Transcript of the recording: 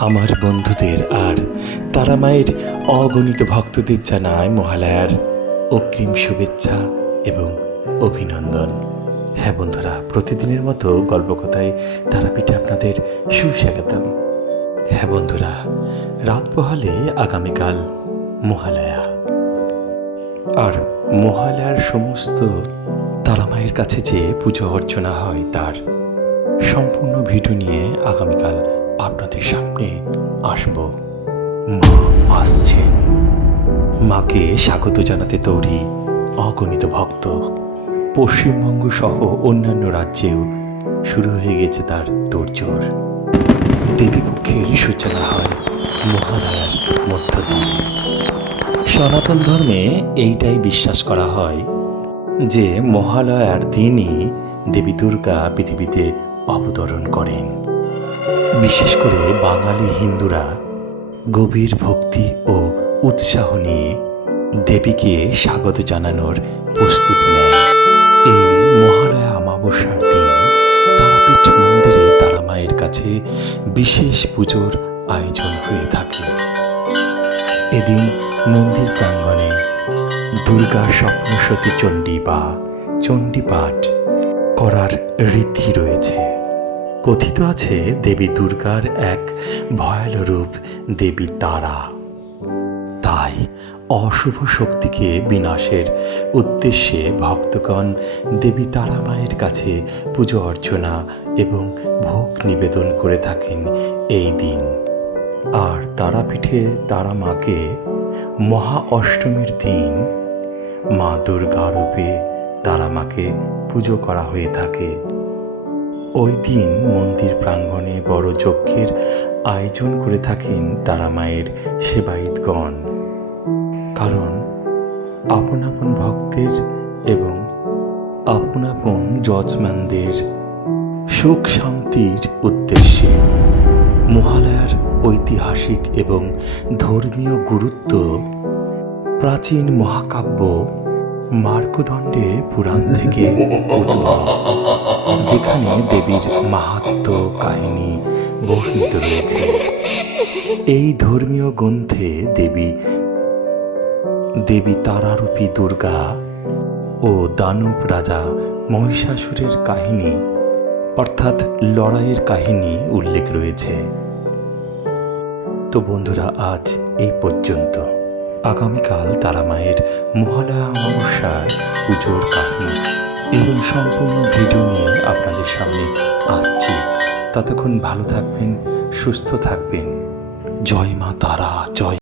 আমার বন্ধুদের আর তারা মায়ের অগণিত ভক্তদের জানায় মহালয়ার অগ্রিম শুভেচ্ছা এবং অভিনন্দন। হ্যাঁ বন্ধুরা, প্রতিদিনের মতো গল্পকথায় তারাপীঠে আপনাদের সুস্বাগতম। হ্যাঁ বন্ধুরা, রাত পোহালে আগামীকাল মহালয়া। আর মহালয়ার সমস্ত তারামায়ের কাছে যে পুজো অর্চনা হয় তার সম্পূর্ণ ভিডিও নিয়ে আগামীকাল আপনাদের সামনে আসব। মা আসছেন। মাকে স্বাগত জানাতে তৈরি অগণিত ভক্ত। পশ্চিমবঙ্গ সহ অন্যান্য রাজ্যেও শুরু হয়ে গেছে তার তোড়জোড় দেবীপক্ষের সূচনা হয় মহালয়ার মধ্য দিয়ে। সনাতন ধর্মে এইটাই বিশ্বাস করা হয় যে মহালয়ার দিনই দেবী দুর্গা পৃথিবীতে অবতরণ করেন। বিশেষ করে বাঙালি হিন্দুরা গভীর ভক্তি ও উৎসাহ নিয়ে দেবীকে স্বাগত জানানোর প্রস্তুতি নেয়। এই মহালয়া অমাবস্যার দিন তারাপীঠ মন্দিরে তারা মায়ের কাছে বিশেষ পুজোর আয়োজন হয়ে থাকে। এদিন মন্দির প্রাঙ্গণে দুর্গা স্বপ্নসতী চণ্ডী বা চণ্ডীপাঠ করার রীতি রয়েছে। কথিত আছে দেবী দুর্গার এক ভয়াল রূপ, দেবী তারা। তাই অশুভ শক্তিকে বিনাশের উদ্দেশ্যে ভক্তগণ দেবী তারা মায়ের কাছে পুজো অর্চনা এবং ভোগ নিবেদন করে থাকেন এই দিন। আর তারাপীঠে তারা মাকে মহা অষ্টমীর দিন মা দুর্গা রূপে তারা মাকে পুজো করা হয়ে থাকে। ওই দিন মন্দির প্রাঙ্গণে বড় যজ্ঞের আয়োজন করে থাকেন তারা মায়ের সেবায়িতগণ। কারণ আপন আপন ভক্তের এবং আপন আপন যজমানদের সুখ শান্তির উদ্দেশ্যে মহালয়ার ঐতিহাসিক এবং ধর্মীয় গুরুত্ব প্রাচীন মহাকাব্য মার্কদণ্ডে পুরাণ থেকে উদ্ভব, যেখানে দেবীর মাহাত্ম কাহিনী বর্ণিত রয়েছে। এই ধর্মীয় গ্রন্থে দেবী দেবী তারারূপী দুর্গা ও দানব রাজা মহিষাসুরের কাহিনী, অর্থাৎ লড়াইয়ের কাহিনী উল্লেখ রয়েছে। তো বন্ধুরা, আজ এই পর্যন্ত। আগামীকাল তারা মায়ের মহালয়া অমাবস্যার পুজোর কাহিনী এবং সম্পূর্ণ ভিডিও নিয়ে আপনাদের সামনে আসছি। ততক্ষণ ভালো থাকবেন, সুস্থ থাকবেন। জয় মা তারা, জয়